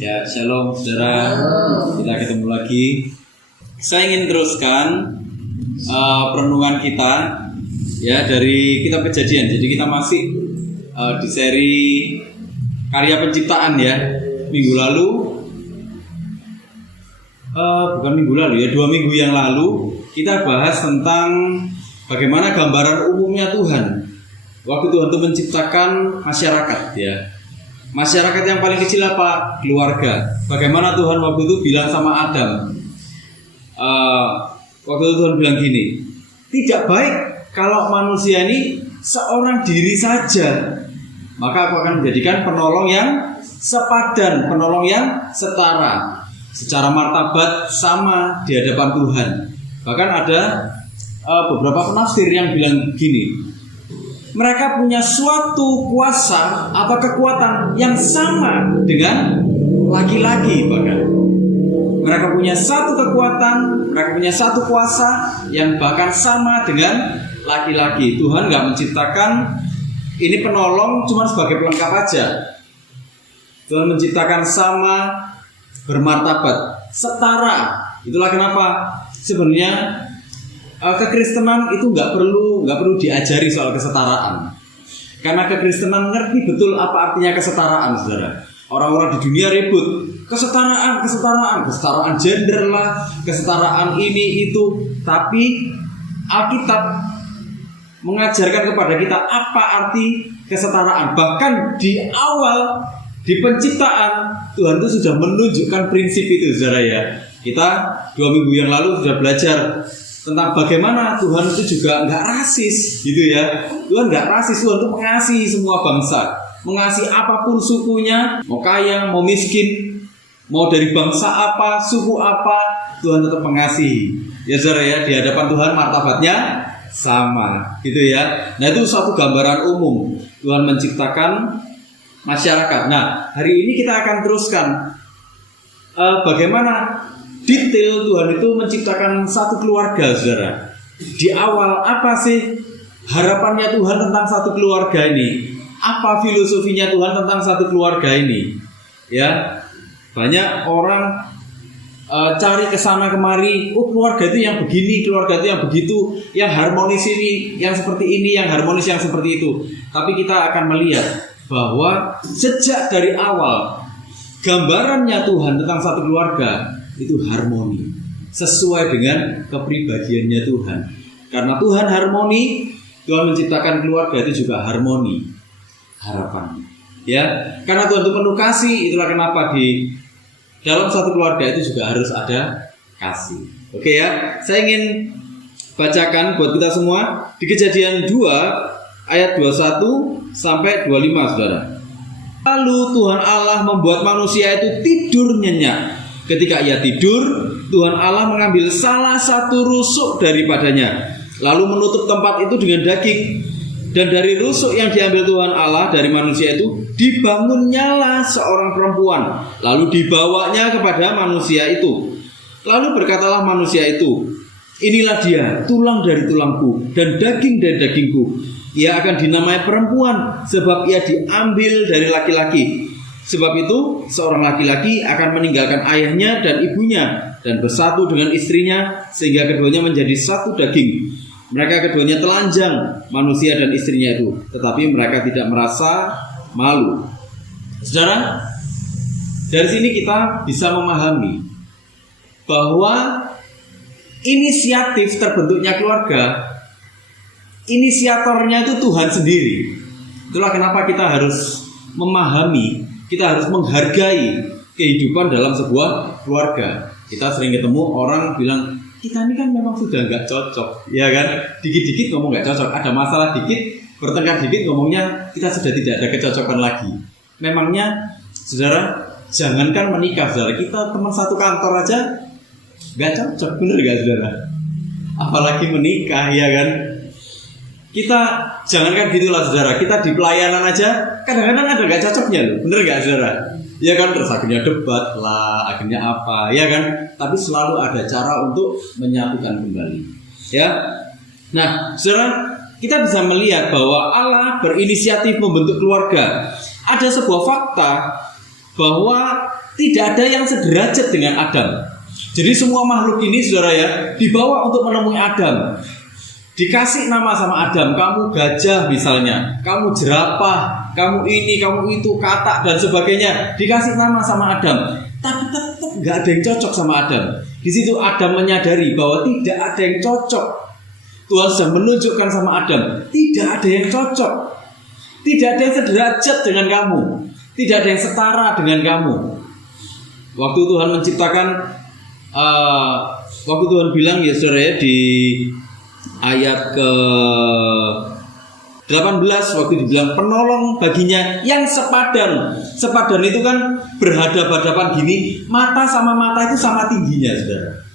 Ya, shalom saudara. Kita ketemu lagi. Saya ingin teruskan perenungan kita ya dari kitab Kejadian. Jadi kita masih di seri karya penciptaan ya. Minggu lalu bukan minggu lalu ya, 2 minggu yang lalu kita bahas tentang bagaimana gambaran umumnya Tuhan waktu Tuhan itu menciptakan masyarakat ya. Masyarakat yang paling kecil apa? Keluarga. Bagaimana Tuhan waktu itu bilang sama Adam, waktu itu Tuhan bilang gini, tidak baik kalau manusia ini seorang diri saja, maka aku akan menjadikan penolong yang sepadan, penolong yang setara, secara martabat sama di hadapan Tuhan. Bahkan ada beberapa penafsir yang bilang gini, mereka punya suatu kuasa atau kekuatan yang sama dengan laki-laki. Bahkan mereka punya satu kekuatan, mereka punya satu kuasa yang bahkan sama dengan laki-laki. Tuhan gak menciptakan ini penolong cuma sebagai pelengkap aja. Tuhan menciptakan sama, bermartabat, setara. Itulah kenapa sebenarnya kekristenan itu nggak perlu diajari soal kesetaraan, karena kekristenan ngerti betul apa artinya kesetaraan, saudara. Orang-orang di dunia ribut kesetaraan gender lah, kesetaraan ini itu, tapi Alkitab mengajarkan kepada kita apa arti kesetaraan. Bahkan di awal di penciptaan Tuhan itu sudah menunjukkan prinsip itu, saudara ya. Kita 2 minggu yang lalu sudah belajar tentang bagaimana Tuhan itu juga nggak rasis gitu ya. Tuhan nggak rasis, Tuhan itu mengasihi semua bangsa, mengasihi apapun sukunya, mau kaya, mau miskin, mau dari bangsa apa, suku apa, Tuhan tetap mengasihi. Ya saudara ya, di hadapan Tuhan martabatnya sama gitu ya. Nah itu suatu gambaran umum Tuhan menciptakan masyarakat. Nah hari ini kita akan teruskan bagaimana detail Tuhan itu menciptakan satu keluarga, saudara. Di awal apa sih harapannya Tuhan tentang satu keluarga ini? Apa filosofinya Tuhan tentang satu keluarga ini? Ya, banyak orang cari kesana kemari. Oh, keluarga itu yang begini, keluarga itu yang begitu, yang harmonis ini, yang seperti ini, yang harmonis yang seperti itu. Tapi kita akan melihat bahwa sejak dari awal gambarannya Tuhan tentang satu keluarga itu harmoni, sesuai dengan kepribadiannya Tuhan. Karena Tuhan harmoni, Tuhan menciptakan keluarga itu juga harmoni harapannya. Ya, karena Tuhan itu penuh kasih, itulah kenapa di dalam satu keluarga itu juga harus ada kasih. Oke ya, saya ingin bacakan buat kita semua di Kejadian 2 ayat 21 sampai 25, saudara. Lalu Tuhan Allah membuat manusia itu tidur nyenyak. Ketika ia tidur, Tuhan Allah mengambil salah satu rusuk daripadanya, lalu menutup tempat itu dengan daging. Dan dari rusuk yang diambil Tuhan Allah dari manusia itu, dibangunnyalah seorang perempuan, lalu dibawanya kepada manusia itu. Lalu berkatalah manusia itu, inilah dia, tulang dari tulangku dan daging dari dagingku. Ia akan dinamai perempuan, sebab ia diambil dari laki-laki. Sebab itu seorang laki-laki akan meninggalkan ayahnya dan ibunya dan bersatu dengan istrinya, sehingga keduanya menjadi satu daging. Mereka keduanya telanjang, manusia dan istrinya itu, tetapi mereka tidak merasa malu. Saudara, dari sini kita bisa memahami bahwa inisiatif terbentuknya keluarga, inisiatornya itu Tuhan sendiri. Itulah kenapa kita harus memahami, kita harus menghargai kehidupan dalam sebuah keluarga. Kita sering ketemu orang bilang, kita ini kan memang sudah nggak cocok, ya kan? Dikit-dikit ngomong nggak cocok, ada masalah dikit, bertengkar dikit ngomongnya kita sudah tidak ada kecocokan lagi. Memangnya, saudara, jangankan menikah, saudara, kita teman satu kantor aja nggak cocok, bener nggak, saudara? Apalagi menikah, ya kan? Kita jangankan gitulah, saudara, kita di pelayanan aja kadang-kadang ada gak cocoknya loh, bener gak, saudara? Ya kan, terus akhirnya debat lah, akhirnya apa, ya kan? Tapi selalu ada cara untuk menyatukan kembali. Ya, nah, saudara, kita bisa melihat bahwa Allah berinisiatif membentuk keluarga. Ada sebuah fakta bahwa tidak ada yang sederajat dengan Adam. Jadi semua makhluk ini saudara ya dibawa untuk menemui Adam. Dikasih nama sama Adam, kamu gajah misalnya, kamu jerapah, kamu ini, kamu itu, katak dan sebagainya. Dikasih nama sama Adam, tapi tetap nggak ada yang cocok sama Adam. Di situ Adam menyadari bahwa tidak ada yang cocok. Tuhan sudah menunjukkan sama Adam, tidak ada yang cocok, tidak ada yang sederajat dengan kamu, tidak ada yang setara dengan kamu. Waktu Tuhan menciptakan, waktu Tuhan bilang ya saudara ya, di ayat ke-18 waktu dibilang penolong baginya yang sepadan. Sepadan itu kan berhadapan-hadapan gini, mata sama mata itu sama tingginya, saudara.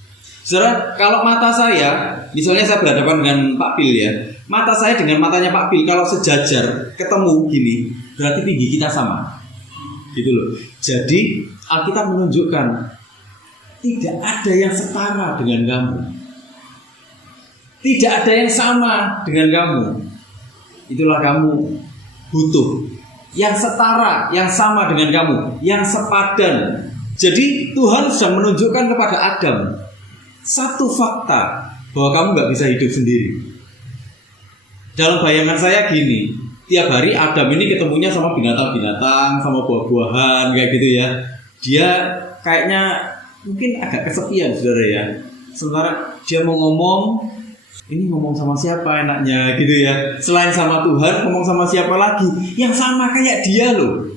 Saudara, kalau mata saya, misalnya saya berhadapan dengan Pak Pil ya, mata saya dengan matanya Pak Pil kalau sejajar ketemu gini, berarti tinggi kita sama. Gitu loh. Jadi Alkitab menunjukkan tidak ada yang setara dengan kamu. Tidak ada yang sama dengan kamu. Itulah kamu butuh yang setara, yang sama dengan kamu, yang sepadan. Jadi Tuhan sudah menunjukkan kepada Adam satu fakta, bahwa kamu gak bisa hidup sendiri. Dalam bayangan saya gini, tiap hari Adam ini ketemunya sama binatang-binatang, sama buah-buahan kayak gitu ya. Dia kayaknya mungkin agak kesepian saudara ya. Sementara dia mau ngomong, ini ngomong sama siapa enaknya gitu ya. Selain sama Tuhan, ngomong sama siapa lagi yang sama kayak dia loh.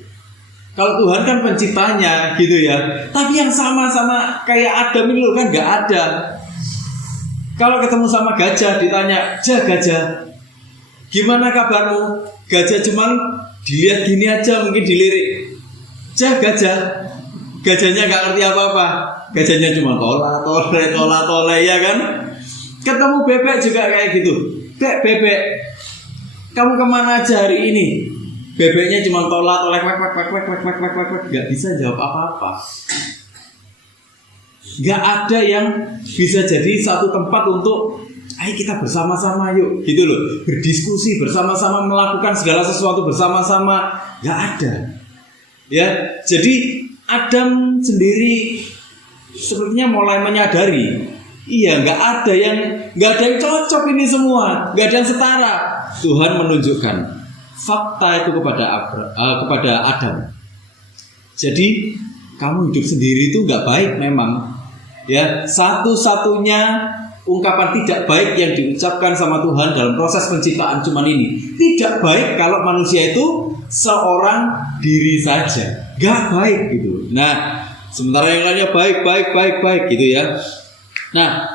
Kalau Tuhan kan penciptanya gitu ya. Tapi yang sama-sama kayak Adam ini loh kan gak ada. Kalau ketemu sama gajah ditanya, gajah, gimana kabarmu? Gajah cuman dilihat gini aja, mungkin dilirik. Gajah, gajahnya gak ngerti apa-apa. Gajahnya cuma tola tole ya kan. Ketemu bebek juga kayak gitu. Bebek, kamu kemana aja hari ini? Bebeknya cuma tolak, gak bisa jawab apa-apa. Gak ada yang bisa jadi satu tempat untuk ayo kita bersama-sama yuk, gitu loh. Berdiskusi bersama-sama, melakukan segala sesuatu bersama-sama. Gak ada. Ya, jadi Adam sendiri sepertinya mulai menyadari, iya, nggak ada yang cocok ini semua, nggak ada yang setara. Tuhan menunjukkan fakta itu kepada Adam. Jadi kamu hidup sendiri itu nggak baik memang. Ya, satu-satunya ungkapan tidak baik yang diucapkan sama Tuhan dalam proses penciptaan cuman ini. Tidak baik kalau manusia itu seorang diri saja, nggak baik gitu. Nah, sementara yang lainnya baik gitu ya. Nah,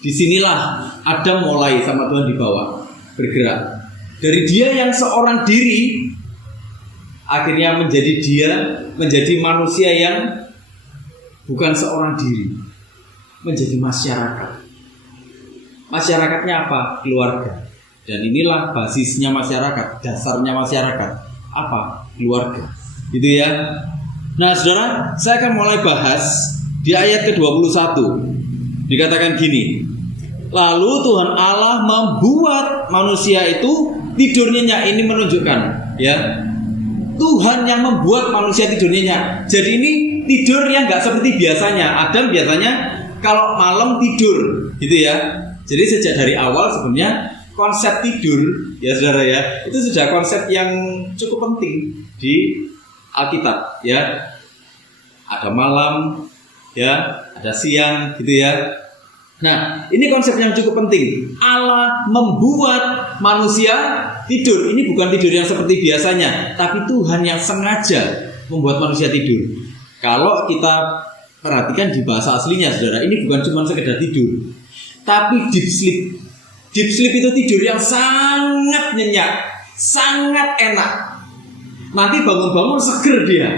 disinilah Adam mulai sama Tuhan dibawa bergerak dari dia yang seorang diri, akhirnya menjadi manusia yang bukan seorang diri, menjadi masyarakat. Masyarakatnya apa? Keluarga. Dan inilah basisnya masyarakat, dasarnya masyarakat apa? Keluarga. Gitu ya. Nah, saudara, saya akan mulai bahas di ayat ke-21. Dikatakan gini, lalu Tuhan Allah membuat manusia itu tidur nyenyak. Ini menunjukkan ya, Tuhan yang membuat manusia tidur nyenyak. Jadi ini tidurnya nggak seperti biasanya. Adam biasanya kalau malam tidur gitu ya. Jadi sejak dari awal sebenarnya konsep tidur ya saudara ya, itu sudah konsep yang cukup penting di Alkitab ya. Ada malam ya, ada siang gitu ya. Nah, ini konsep yang cukup penting. Allah membuat manusia tidur. Ini bukan tidur yang seperti biasanya, tapi Tuhan yang sengaja membuat manusia tidur. Kalau kita perhatikan di bahasa aslinya saudara, ini bukan cuma sekedar tidur, tapi deep sleep. Deep sleep itu tidur yang sangat nyenyak, sangat enak. Nanti bangun-bangun seger dia.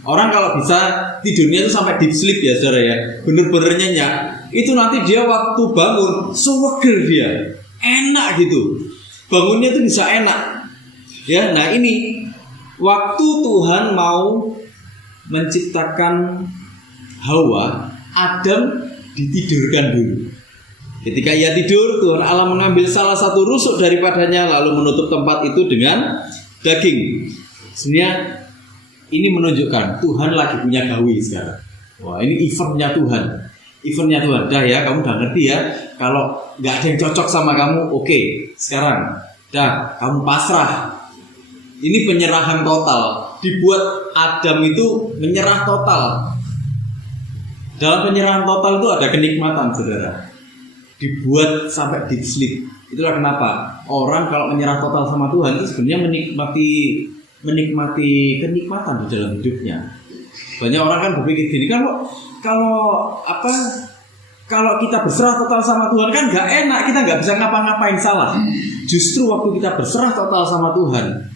Orang kalau bisa tidurnya itu sampai deep sleep ya saudara ya, bener-bener nyenyak, itu nanti dia waktu bangun seger dia, enak gitu. Bangunnya itu bisa enak. Ya, nah ini waktu Tuhan mau menciptakan Hawa, Adam ditidurkan dulu. Ketika ia tidur, Tuhan Allah mengambil salah satu rusuk daripadanya lalu menutup tempat itu dengan daging. Sebenarnya Ini menunjukkan Tuhan lagi punya gawe sekarang. Wah, ini eventnya Tuhan. Eventnya Tuhan. Dah ya, kamu udah ngerti ya. Kalau nggak ada yang cocok sama kamu, oke. Sekarang, dah kamu pasrah. Ini penyerahan total. Dibuat Adam itu menyerah total. Dalam penyerahan total itu ada kenikmatan, saudara. Dibuat sampai deep sleep. Itulah kenapa orang kalau menyerah total sama Tuhan itu sebenarnya menikmati kenikmatan di dalam hidupnya. Banyak orang kan berpikir gini, kalau kita berserah total sama Tuhan kan nggak enak, kita nggak bisa ngapa-ngapain. Salah. Justru waktu kita berserah total sama Tuhan,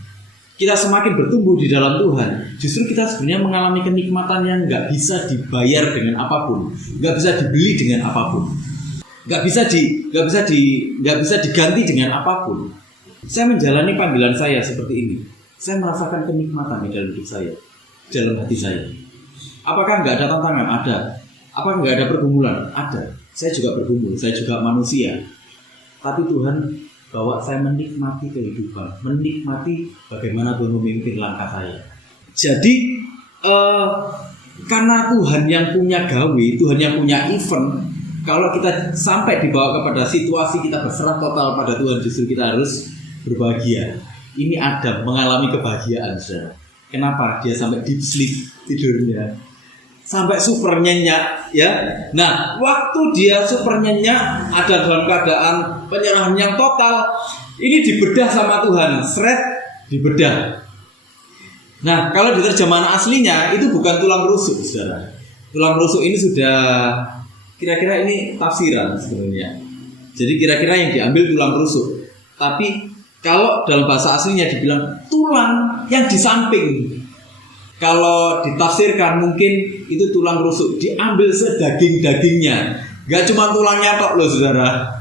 kita semakin bertumbuh di dalam Tuhan. Justru kita sebenarnya mengalami kenikmatan yang nggak bisa dibayar dengan apapun, nggak bisa dibeli dengan apapun, nggak bisa diganti dengan apapun. Saya menjalani panggilan saya seperti ini. Saya merasakan kenikmatan di dalam hidup saya, dalam hati saya. Apakah nggak ada tantangan? Ada. Apakah nggak ada pergumulan? Ada. Saya juga bergumul, saya juga manusia. Tapi Tuhan bawa saya menikmati kehidupan, menikmati bagaimana Tuhan memimpin langkah saya. Jadi, karena Tuhan yang punya gawe, Tuhan yang punya event, kalau kita sampai dibawa kepada situasi kita berserah total pada Tuhan, justru kita harus berbahagia. Ini Adam mengalami kebahagiaan, saudara. Kenapa? Dia sampai deep sleep tidurnya, sampai super nyenyak, ya. Nah, waktu dia super nyenyak, ada dalam keadaan penyerahan yang total. Ini dibedah sama Tuhan, seret dibedah. Nah, kalau di terjemahan aslinya itu bukan tulang rusuk, saudara. Tulang rusuk ini sudah kira-kira ini tafsiran sebenarnya. Jadi kira-kira yang diambil tulang rusuk, tapi kalau dalam bahasa aslinya dibilang tulang yang di samping. Kalau ditafsirkan mungkin itu tulang rusuk, diambil sedaging-dagingnya. Gak cuma tulangnya tok loh, saudara.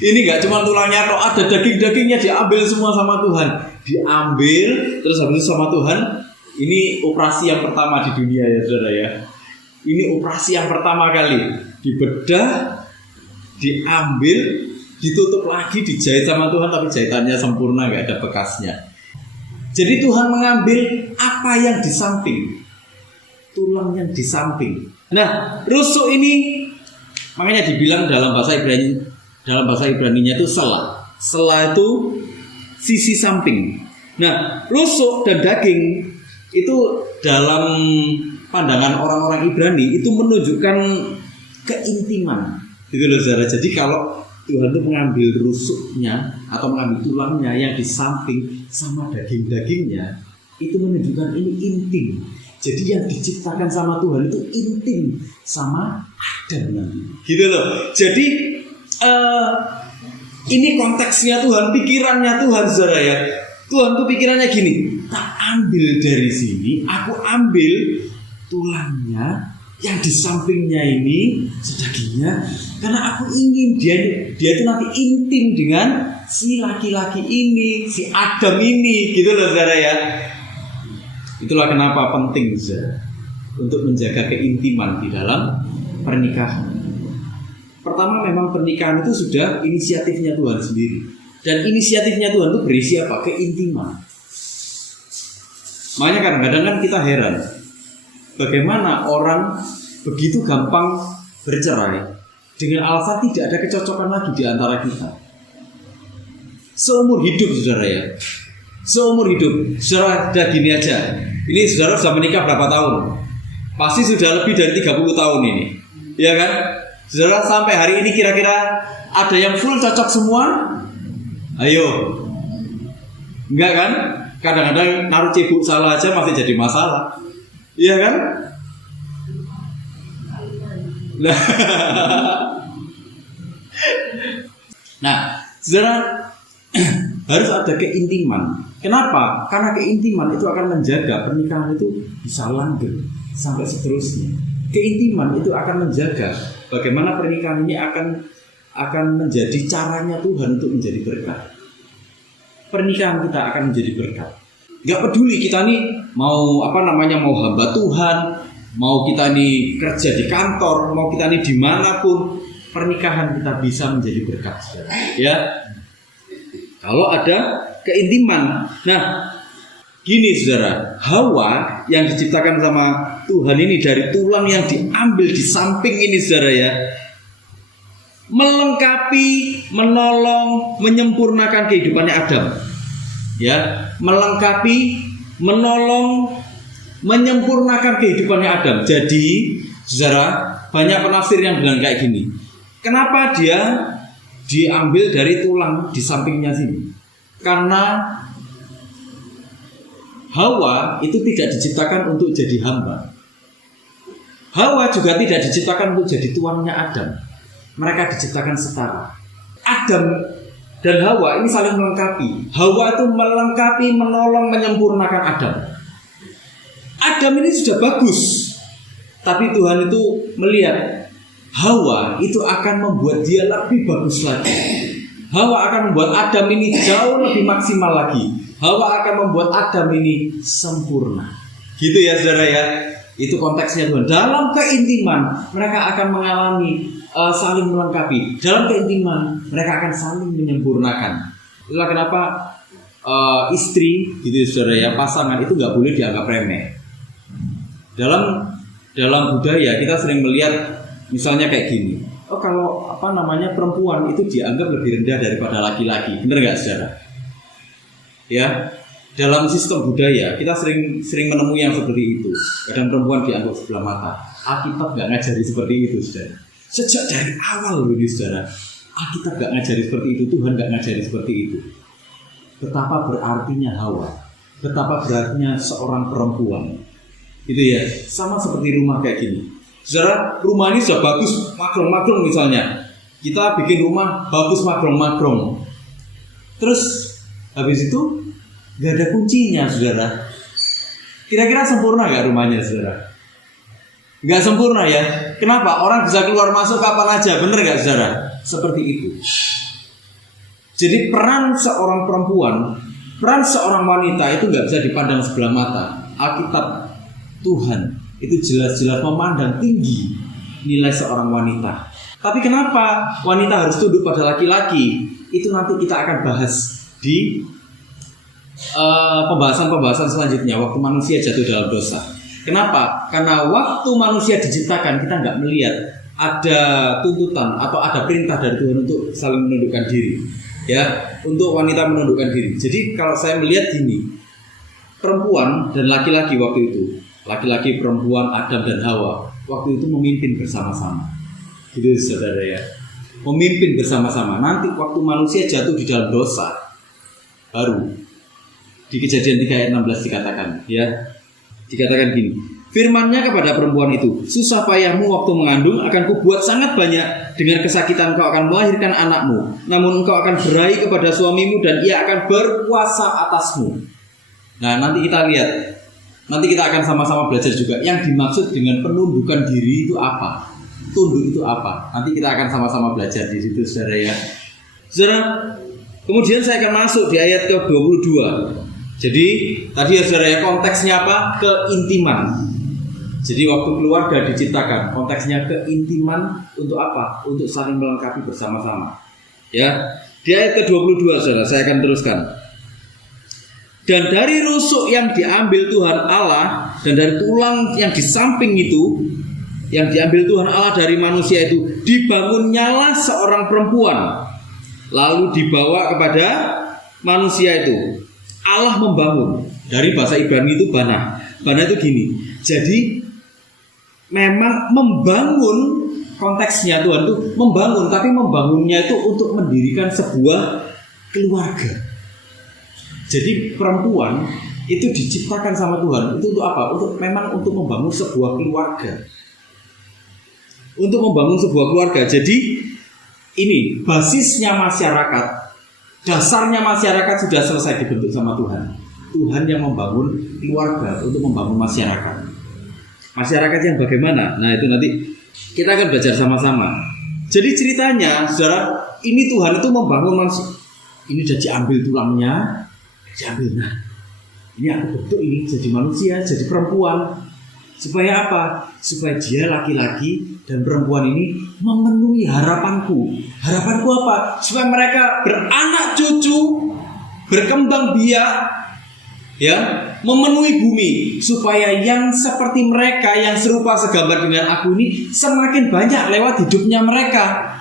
Ini gak cuma tulangnya tok, ada daging-dagingnya diambil semua sama Tuhan. Diambil terus habis itu sama Tuhan. Ini operasi yang pertama di dunia ya, saudara ya. Ini operasi yang pertama kali. Dibedah, diambil, ditutup lagi, dijahit sama Tuhan, tapi jahitannya sempurna, gak ada bekasnya. Jadi Tuhan mengambil apa yang di samping, tulang yang di samping. Nah, rusuk ini makanya dibilang dalam bahasa Ibrani-nya itu selah. Selah itu sisi samping. Nah, rusuk dan daging itu dalam pandangan orang-orang Ibrani itu menunjukkan keintiman. Gitu loh, saudara. Jadi kalau Tuhan itu mengambil rusuknya atau mengambil tulangnya yang di samping sama daging-dagingnya, itu menunjukkan ini intim. Jadi yang diciptakan sama Tuhan itu intim sama Adam nanti. Gitu loh. Jadi ini konteksnya Tuhan, pikirannya Tuhan, saudara ya. Tuhan tuh pikirannya gini, tak ambil dari sini, aku ambil tulangnya yang di sampingnya ini, sedagingnya, karena aku ingin dia itu nanti intim dengan si laki-laki ini, si Adam ini, gitu loh, saudara ya. Itulah kenapa penting, saudara, untuk menjaga keintiman di dalam pernikahan. Pertama, memang pernikahan itu sudah inisiatifnya Tuhan sendiri, dan inisiatifnya Tuhan itu berisi apa? Keintiman. Makanya kadang-kadang kan kita heran, bagaimana orang begitu gampang bercerai dengan alasan tidak ada kecocokan lagi di antara kita. Seumur hidup, saudara ya. Seumur hidup. Saudara sudah gini aja. Ini saudara sudah menikah berapa tahun? Pasti sudah lebih dari 30 tahun ini. Iya kan? Saudara sampai hari ini kira-kira ada yang full cocok semua? Ayo. Enggak kan? Kadang-kadang naruh cebok salah aja masih jadi masalah. Iya kan? Nah, saudara, harus ada keintiman. Kenapa? Karena keintiman itu akan menjaga pernikahan itu bisa langgeng sampai seterusnya. Keintiman itu akan menjaga bagaimana pernikahan ini akan menjadi caranya Tuhan untuk menjadi berkat. Pernikahan kita akan menjadi berkat. Gak peduli kita nih mau mau hamba Tuhan, mau kita nih kerja di kantor, mau kita nih dimanapun, pernikahan kita bisa menjadi berkat, ya. Kalau ada keintiman. Nah, Gini saudara, Hawa yang diciptakan sama Tuhan ini dari tulang yang diambil di samping ini saudara ya, melengkapi, menolong, menyempurnakan kehidupannya Adam. Ya, melengkapi, menolong, menyempurnakan kehidupannya Adam. Jadi, saudara, banyak penafsir yang bilang kayak gini. Kenapa dia diambil dari tulang di sampingnya sini? Karena Hawa itu tidak diciptakan untuk jadi hamba. Hawa juga tidak diciptakan untuk jadi tuannya Adam. Mereka diciptakan setara. Adam dan Hawa ini saling melengkapi. Hawa itu melengkapi, menolong, menyempurnakan Adam. Adam ini sudah bagus, tapi Tuhan itu melihat Hawa itu akan membuat dia lebih bagus lagi. Hawa akan membuat Adam ini jauh lebih maksimal lagi. Hawa akan membuat Adam ini sempurna. Gitu ya saudara ya. Itu konteksnya Tuhan. Dalam keintiman mereka akan mengalami saling melengkapi. Dalam keintiman mereka akan saling menyempurnakan. Itulah kenapa istri gitu saudara ya, pasangan itu nggak boleh dianggap remeh. Dalam budaya kita sering melihat misalnya kayak gini. Oh kalau perempuan itu dianggap lebih rendah daripada laki-laki. Benar nggak saudara? Ya, dalam sistem budaya kita sering menemui yang seperti itu. Kadang perempuan dianggap sebelah mata. Alkitab nggak ngajari seperti itu, saudara. Sejak dari awal loh, saudara. Alkitab nggak ngajari seperti itu, Tuhan nggak ngajari seperti itu. Betapa berartinya Hawa, betapa berartinya seorang perempuan. Itu ya, sama seperti rumah kayak gini. Saudara, rumah ini sudah bagus, magrong-magrong misalnya. Kita bikin rumah bagus magrong-magrong. Terus habis itu gak ada kuncinya, saudara. Kira-kira sempurna gak rumahnya, saudara? Gak sempurna ya. Kenapa? Orang bisa keluar masuk kapan aja, bener gak saudara? Seperti itu. Jadi peran seorang perempuan, peran seorang wanita itu gak bisa dipandang sebelah mata. Alkitab Tuhan itu jelas-jelas memandang tinggi nilai seorang wanita. Tapi kenapa wanita harus tunduk pada laki-laki? Itu nanti kita akan bahas di pembahasan-pembahasan selanjutnya waktu manusia jatuh dalam dosa. Kenapa? Karena waktu manusia diciptakan kita nggak melihat ada tuntutan atau ada perintah dari Tuhan untuk saling menundukkan diri, ya, untuk wanita menundukkan diri. Jadi kalau saya melihat gini, perempuan dan laki-laki waktu itu, laki-laki, perempuan, Adam dan Hawa waktu itu memimpin bersama-sama. Gitu saudara ya, memimpin bersama-sama. Nanti waktu manusia jatuh di dalam dosa, baru di Kejadian 3 ayat 16 dikatakan, ya, dikatakan gini, firman-Nya kepada perempuan itu, susah payahmu waktu mengandung akan kubuat sangat banyak, dengan kesakitan kau akan melahirkan anakmu, namun engkau akan berahi kepada suamimu dan ia akan berkuasa atasmu. Nah nanti kita lihat, nanti kita akan sama-sama belajar juga yang dimaksud dengan penundukan diri itu apa, tunduk itu apa. Nanti kita akan sama-sama belajar di situ saudara ya. Saudara, kemudian saya akan masuk di ayat ke-22. Jadi tadi ya saudara ya, konteksnya apa? Keintiman. Jadi waktu keluarga diciptakan, konteksnya keintiman untuk apa? Untuk saling melengkapi bersama-sama. Ya, di ayat ke-22 saudara, saya akan teruskan. Dan dari rusuk yang diambil Tuhan Allah dan dari tulang yang di samping itu, yang diambil Tuhan Allah dari manusia itu, dibangunnyalah seorang perempuan, lalu dibawa kepada manusia itu. Allah membangun. Dari bahasa Ibrani itu bana. Bana itu gini. Jadi memang membangun, konteksnya Tuhan itu membangun, tapi membangunnya itu untuk mendirikan sebuah keluarga. Jadi perempuan itu diciptakan sama Tuhan itu untuk apa? Untuk membangun sebuah keluarga. Untuk membangun sebuah keluarga. Jadi ini basisnya masyarakat. Dasarnya masyarakat sudah selesai dibentuk sama Tuhan. Tuhan yang membangun keluarga untuk membangun masyarakat. Masyarakat yang bagaimana? Nah itu nanti kita akan belajar sama-sama. Jadi ceritanya, saudara, ini Tuhan itu membangun manusia. Ini sudah diambil tulangnya, diambil. Nah, ini aku bentuk ini jadi manusia, jadi perempuan. Supaya apa? Supaya dia laki-laki dan perempuan ini memenuhi harapanku. Harapanku apa? Supaya mereka beranak cucu, berkembang biak, ya, memenuhi bumi, supaya yang seperti mereka yang serupa segambar dengan aku ini semakin banyak lewat hidupnya mereka.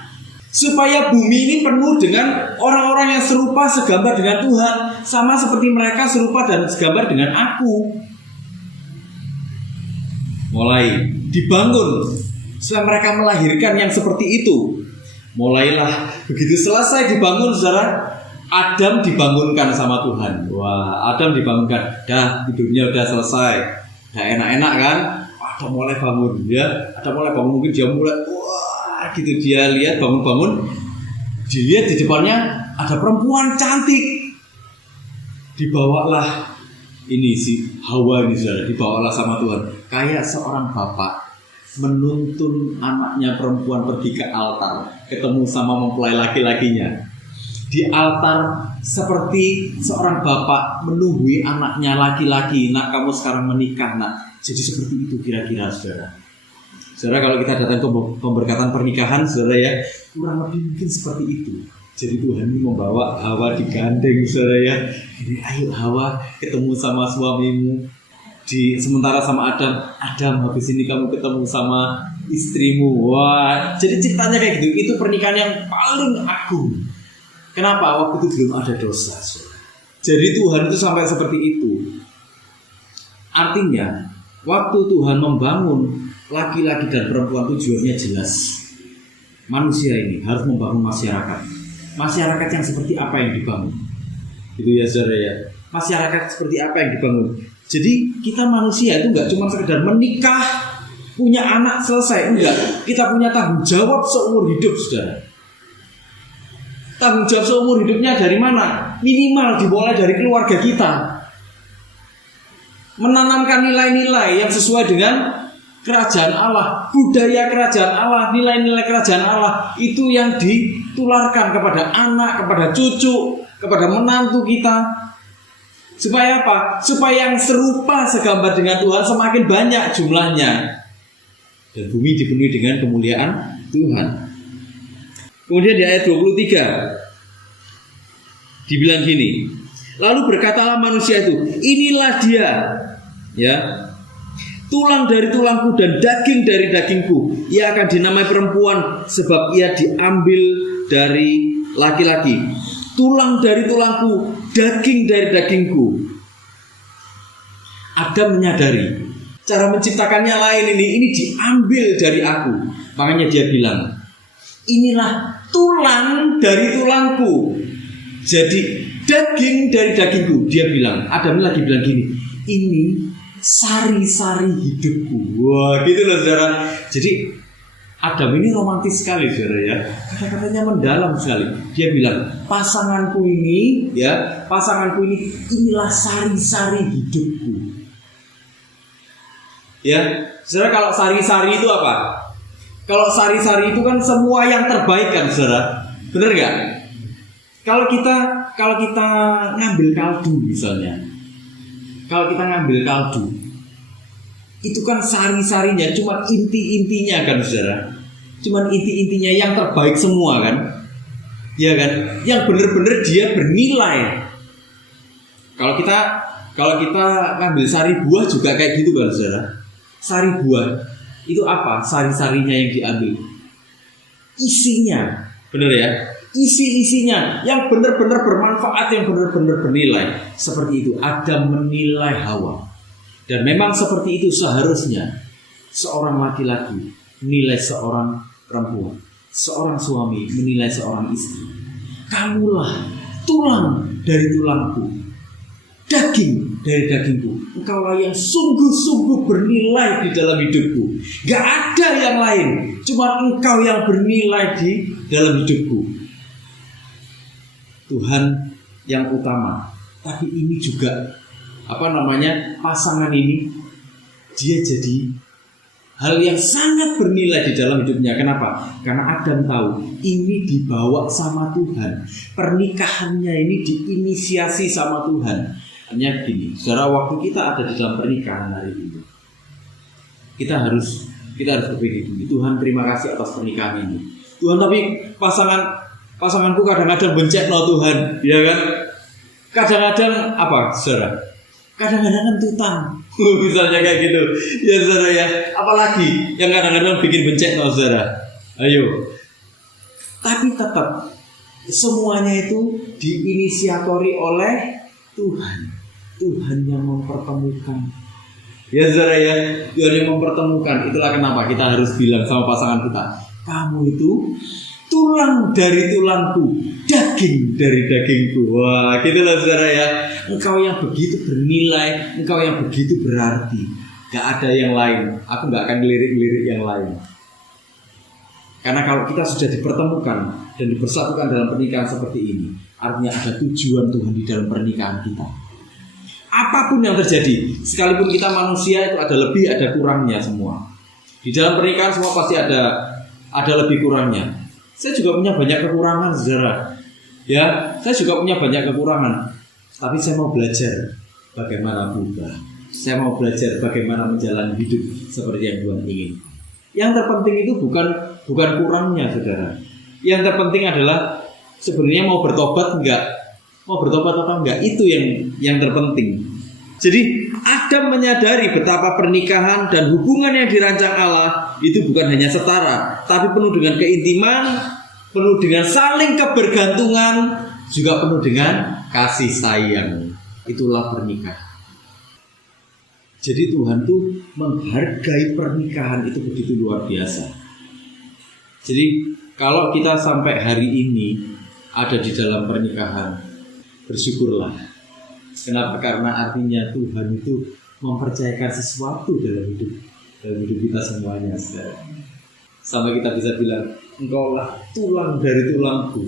Supaya bumi ini penuh dengan orang-orang yang serupa segambar dengan Tuhan, sama seperti mereka serupa dan segambar dengan aku. Mulai dibangun supaya mereka melahirkan yang seperti itu. Mulailah begitu selesai dibangun, saudara, Adam dibangunkan sama Tuhan. Wah, Adam dibangunkan. Dah, hidupnya udah selesai. Udah enak-enak kan? Adam mulai bangun, ya. Adam mulai bangun, mungkin dia mulai wah, gitu dia lihat bangun-bangun. Dilihat di depannya ada perempuan cantik. Dibawalah ini si Hawa ini, saudara, dibawalah sama Tuhan. Kayak seorang bapak menuntun anaknya perempuan pergi ke altar, ketemu sama mempelai laki-lakinya. Di altar seperti seorang bapak menunggu anaknya laki-laki. Nak, kamu sekarang menikah, nak. Jadi seperti itu kira-kira, saudara. Saudara, kalau kita datang ke pemberkatan pernikahan, saudara, ya, kurang lebih mungkin seperti itu. Jadi Tuhan ini membawa Hawa digandeng, saudara, ya. Ini ayo Hawa ketemu sama suamimu. Sementara sama Adam, habis ini kamu ketemu sama istrimu. Wah, jadi ceritanya kayak gitu. Itu pernikahan yang paling agung. Kenapa? Waktu itu belum ada dosa, saudara. Jadi Tuhan itu sampai seperti itu. Artinya, waktu Tuhan membangun laki-laki dan perempuan, tujuannya jelas. Manusia ini harus membangun masyarakat. Masyarakat yang seperti apa yang dibangun? Itu ya, saudara, ya. Masyarakat seperti apa yang dibangun? Jadi kita manusia itu enggak cuma sekedar menikah, punya anak, selesai. Enggak. Kita punya tanggung jawab seumur hidup, saudara. Tanggung jawab seumur hidupnya dari mana? Minimal dimulai dari keluarga kita. Menanamkan nilai-nilai yang sesuai dengan kerajaan Allah, budaya kerajaan Allah, nilai-nilai kerajaan Allah. Itu yang ditularkan kepada anak, kepada cucu, kepada menantu kita. Supaya apa? Supaya yang serupa segambar dengan Tuhan semakin banyak jumlahnya. Dan bumi dipenuhi dengan kemuliaan Tuhan. Kemudian di ayat 23 dibilang gini, lalu berkatalah manusia itu, inilah dia, ya, tulang dari tulangku dan daging dari dagingku. Ia akan dinamai perempuan sebab ia diambil dari laki-laki. Tulang dari tulangku, daging dari dagingku. Adam menyadari cara menciptakannya lain ini diambil dari aku. Makanya dia bilang, inilah tulang dari tulangku, jadi daging dari dagingku. Dia bilang, Adam lagi bilang gini, ini sari-sari hidupku. Wah, gitu loh, saudara. Jadi Adam ini romantis sekali, saudara, ya. Kata-katanya mendalam sekali. Dia bilang, pasanganku ini, ya, pasanganku ini, inilah sari-sari hidupku. Ya, saudara, kalau sari-sari itu apa? Kalau sari-sari itu kan semua yang terbaik kan, saudara. Bener nggak? Kalau kita ngambil kaldu misalnya, kalau kita ngambil kaldu, itu kan sari-sarinya cuma inti-intinya kan, saudara. Cuma inti-intinya yang terbaik semua kan. Ya kan? Yang benar-benar dia bernilai. Kalau kita ngambil sari buah juga kayak gitu kan, saudara. Sari buah itu apa? Sari-sarinya yang diambil. Isinya, benar ya? Isi-isinya yang benar-benar bermanfaat, yang benar-benar bernilai. Seperti itu Adam menilai Hawa. Dan memang seperti itu seharusnya seorang laki-laki menilai seorang perempuan, seorang suami menilai seorang istri. Kamulah tulang dari tulangku, daging dari dagingku. Engkaulah yang sungguh-sungguh bernilai di dalam hidupku. Gak ada yang lain, cuma engkau yang bernilai di dalam hidupku. Tuhan yang utama. Tapi ini juga pasangan ini dia jadi hal yang sangat bernilai di dalam hidupnya. Kenapa? Karena Adam tahu ini dibawa sama Tuhan. Pernikahannya ini diinisiasi sama Tuhan. Hanya begini, saudara, waktu kita ada di dalam pernikahan hari ini, kita harus berpikir dulu, Tuhan terima kasih atas pernikahan ini. Tuhan, tapi pasanganku kadang-kadang bencet loh Tuhan, ya kan? Kadang-kadang apa, saudara? kadang-kadang kentutan. Misalnya kayak gitu. Ya saudara ya, apalagi yang kadang-kadang bikin bencek saudara. Ayo. Tapi tetap semuanya itu diinisiatori oleh Tuhan. Tuhan yang mempertemukan. Ya saudara ya, Tuhan yang mempertemukan. Itulah kenapa kita harus bilang sama pasangan kita, kamu itu tulang dari tulangku, daging dari dagingku. Wah, gitulah saudara ya. Engkau yang begitu bernilai, engkau yang begitu berarti. Gak ada yang lain. Aku gak akan ngelirik-ngelirik yang lain. Karena kalau kita sudah dipertemukan dan dipersatukan dalam pernikahan seperti ini, artinya ada tujuan Tuhan di dalam pernikahan kita. Apapun yang terjadi, sekalipun kita manusia itu ada lebih, ada kurangnya semua. Di dalam pernikahan semua pasti ada lebih kurangnya. Saya juga punya banyak kekurangan, saudara. Ya, saya juga punya banyak kekurangan. Tapi saya mau belajar bagaimana berubah. Saya mau belajar bagaimana menjalani hidup seperti yang Tuhan ingin. Yang terpenting itu bukan kurangnya, saudara. Yang terpenting adalah sebenarnya mau bertobat enggak, mau bertobat atau enggak, itu yang terpenting. Jadi Adam menyadari betapa pernikahan dan hubungan yang dirancang Allah itu bukan hanya setara, tapi penuh dengan keintiman, penuh dengan saling kebergantungan, juga penuh dengan kasih sayang. Itulah pernikahan. Jadi Tuhan tuh menghargai pernikahan itu begitu luar biasa. Jadi kalau kita sampai hari ini ada di dalam pernikahan, bersyukurlah. Kenapa? Karena artinya Tuhan itu mempercayakan sesuatu dalam hidup kita semuanya, saudara. Sampai kita bisa bilang, engkaulah tulang dari tulangku,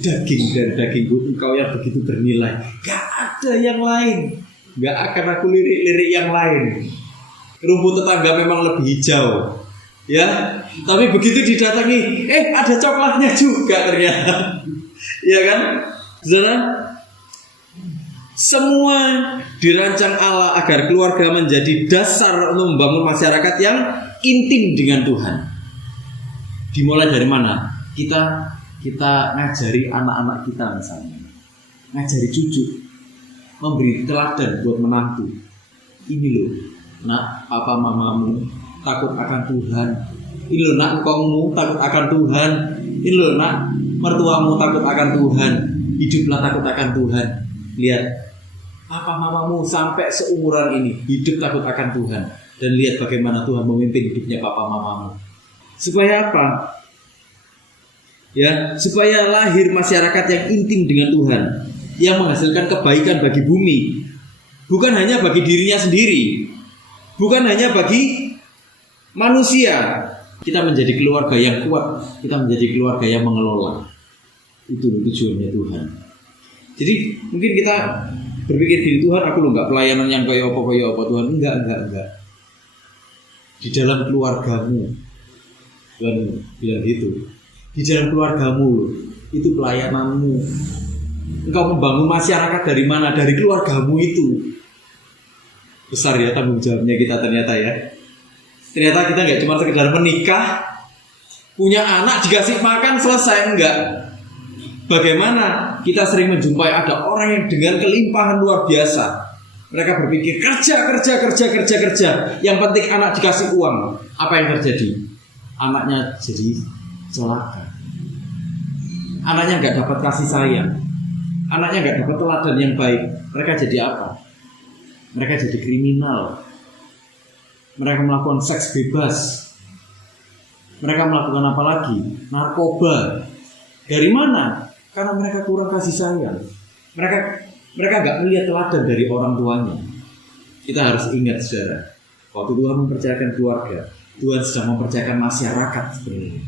daging dari dagingku, engkau yang begitu bernilai. Gak ada yang lain. Gak akan aku lirik-lirik yang lain. Rumput tetangga memang lebih hijau, ya. Tapi begitu didatangi, ada coklatnya juga ternyata. Ya kan, saudara? Semua dirancang Allah agar keluarga menjadi dasar untuk membangun masyarakat yang intim dengan Tuhan. Dimulai dari mana? Kita ngajari anak-anak kita misalnya, ngajari cucu, memberi teladan buat menantu. Ini loh, nak, papa mamamu takut akan Tuhan. Ini loh, nak, engkongmu takut akan Tuhan. Ini loh, nak, mertuamu takut akan Tuhan. Hiduplah takut akan Tuhan. Lihat, papa mamamu sampai seumuran ini hidup takut akan Tuhan. Dan lihat bagaimana Tuhan memimpin hidupnya papa mamamu. Supaya apa? Ya, supaya lahir masyarakat yang intim dengan Tuhan, yang menghasilkan kebaikan bagi bumi, bukan hanya bagi dirinya sendiri, bukan hanya bagi manusia. Kita menjadi keluarga yang kuat, kita menjadi keluarga yang mengelola. Itu tujuannya Tuhan. Jadi mungkin kita berpikir gini, Tuhan, aku loh nggak pelayanan yang kayak apa Tuhan. Enggak. Di dalam keluargamu, Tuhan bilang gitu. Di dalam keluargamu loh, itu pelayananmu. Engkau membangun masyarakat dari mana? Dari keluargamu itu. Besar ya tanggung jawabnya kita ternyata ya. Ternyata kita nggak cuma sekedar menikah, punya anak, dikasih makan, selesai. Enggak. Bagaimana kita sering menjumpai ada orang yang dengan kelimpahan luar biasa. Mereka berpikir kerja. Yang penting anak dikasih uang. Apa yang terjadi? Anaknya jadi celaka. Anaknya nggak dapat kasih sayang. Anaknya nggak dapat teladan yang baik. Mereka jadi apa? Mereka jadi kriminal. Mereka melakukan seks bebas. Mereka melakukan apa lagi? Narkoba. Dari mana? Karena mereka kurang kasih sayang. Mereka nggak melihat teladan dari orang tuanya. Kita harus ingat, saudara, waktu Tuhan mempercayakan keluarga, Tuhan sedang mempercayakan masyarakat sebenarnya.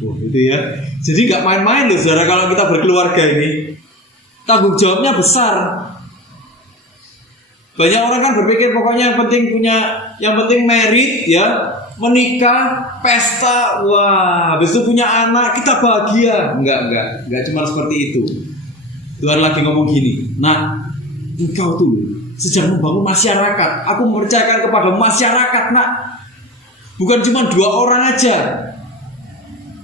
Gitu ya. Jadi nggak main-main loh, saudara, kalau kita berkeluarga ini. Tanggung jawabnya besar. Banyak orang kan berpikir pokoknya yang penting merit ya, menikah, pesta, wah, habis itu punya anak, kita bahagia. Enggak cuma seperti itu. Tuhan lagi ngomong gini, nah, engkau tuh sedang membangun masyarakat. Aku mempercayakan kepada masyarakat, nak. Bukan cuma 2 orang aja.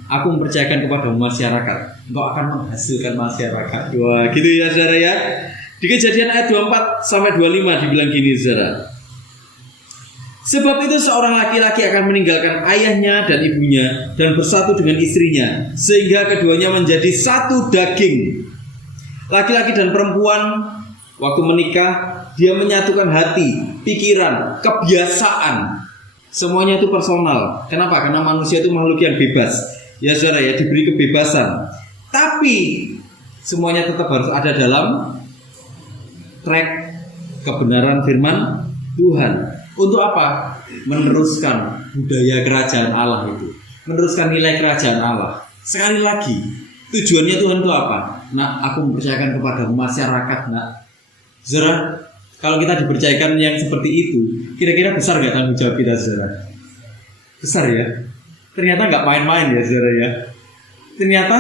Aku mempercayakan kepada masyarakat. Engkau akan menghasilkan masyarakat. Wah, gitu ya, saudara ya. Di Kejadian ayat 24 sampai 25 dibilang gini, saudara. Sebab itu seorang laki-laki akan meninggalkan ayahnya dan ibunya dan bersatu dengan istrinya, sehingga keduanya menjadi satu daging. Laki-laki dan perempuan waktu menikah, dia menyatukan hati, pikiran, kebiasaan. Semuanya itu personal. Kenapa? Karena manusia itu makhluk yang bebas. Ya saudara ya, diberi kebebasan. Tapi semuanya tetap harus ada dalam track kebenaran firman Tuhan. Untuk apa? Meneruskan budaya kerajaan Allah itu, meneruskan nilai kerajaan Allah. Sekali lagi, tujuannya Tuhan itu apa? Nah, aku mempercayakan kepada masyarakat, nak. Saudara, kalau kita dipercayakan yang seperti itu, kira-kira besar nggak tanggung jawab kita, saudara? Besar ya. Ternyata nggak main-main ya, saudara ya. Ternyata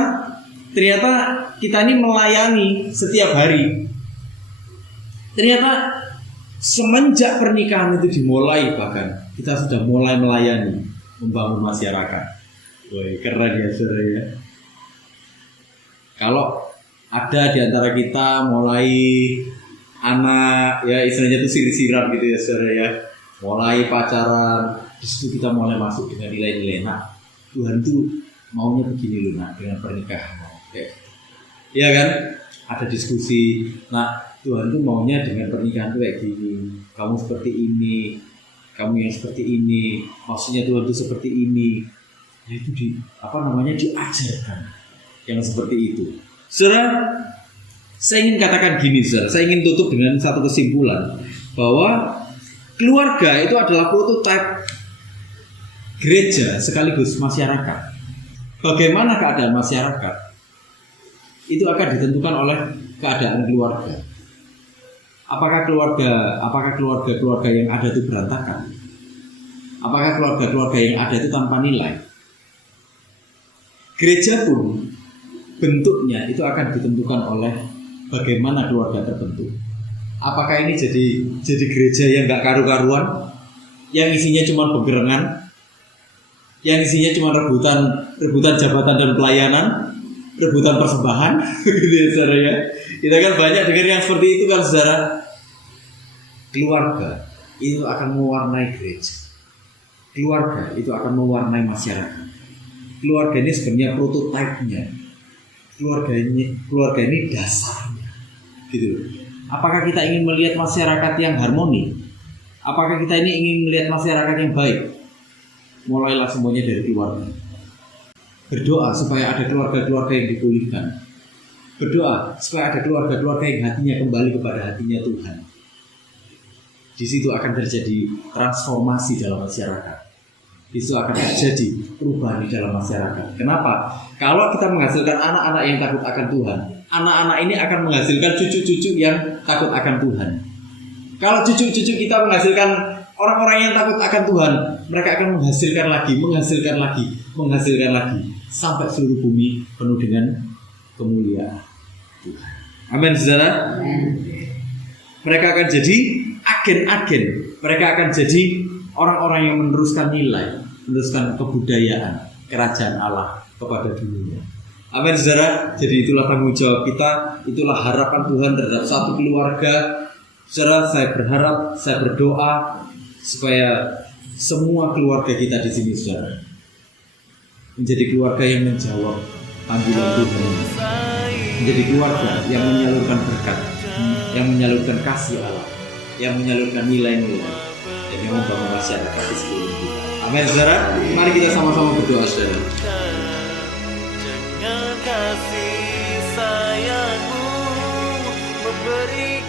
kita ini melayani setiap hari. Ternyata semenjak pernikahan itu dimulai, bahkan kita sudah mulai melayani, membangun masyarakat. Woi, keren ya saudara ya. Kalau ada di antara kita mulai anak ya istilahnya itu sirip-sirap gitu ya saudara ya, mulai pacaran, di situ kita mulai masuk dengan nilai-nilai. Nah, Tuhan tuh maunya begini loh, nah, dengan pernikahan. Iya kan? Ada diskusi. Nah, Tuhan tuh maunya dengan pernikahan tuh kayak gini. Kamu seperti ini, kamu yang seperti ini. Maksudnya Tuhan tuh seperti ini. Ya itu diajarkan yang seperti itu. Saudara, saya ingin katakan gini, saudara. Saya ingin tutup dengan satu kesimpulan bahwa keluarga itu adalah prototipe gereja sekaligus masyarakat. Bagaimana keadaan masyarakat? Itu akan ditentukan oleh keadaan keluarga. Apakah keluarga yang ada itu berantakan? Apakah keluarga yang ada itu tanpa nilai? Gereja pun bentuknya itu akan ditentukan oleh bagaimana keluarga terbentuk. Apakah ini jadi gereja yang gak karu-karuan, yang isinya cuma penggerengan, yang isinya cuma rebutan jabatan dan pelayanan, rebutan persembahan, gitu ya saudara ya. Kita kan banyak dengar yang seperti itu kan saudara. Keluarga itu akan mewarnai gereja. Keluarga itu akan mewarnai masyarakat. Keluarga ini sebenarnya prototipenya. Keluarga ini dasarnya, gitu. Apakah kita ingin melihat masyarakat yang harmoni? Apakah kita ini ingin melihat masyarakat yang baik? Mulailah semuanya dari keluarga. Berdoa supaya ada keluarga-keluarga yang dipulihkan. Berdoa supaya ada keluarga-keluarga yang hatinya kembali kepada hatinya Tuhan. Di situ akan terjadi transformasi dalam masyarakat. Di situ akan terjadi perubahan di dalam masyarakat. Kenapa? Kalau kita menghasilkan anak-anak yang takut akan Tuhan, anak-anak ini akan menghasilkan cucu-cucu yang takut akan Tuhan. Kalau cucu-cucu kita menghasilkan orang-orang yang takut akan Tuhan, mereka akan menghasilkan lagi sampai seluruh bumi penuh dengan kemuliaan Tuhan. Amin, saudara. Mereka akan jadi agen-agen. Mereka akan jadi orang-orang yang meneruskan nilai, meneruskan kebudayaan kerajaan Allah kepada dunia. Amin, saudara. Jadi itulah tanggung jawab kita, itulah harapan Tuhan terhadap satu keluarga. Saudara, saya berharap, saya berdoa supaya semua keluarga kita di sini, saudara, menjadi keluarga yang menjawab panggilan Tuhan, menjadi keluarga yang menyalurkan berkat, yang menyalurkan kasih Allah, yang menyalurkan nilai-nilai, dan yang membangun masyarakat di seluruh kita. Amin, saudara. Mari kita sama-sama berdoa, saudara. Jangan kasih sayangmu memberi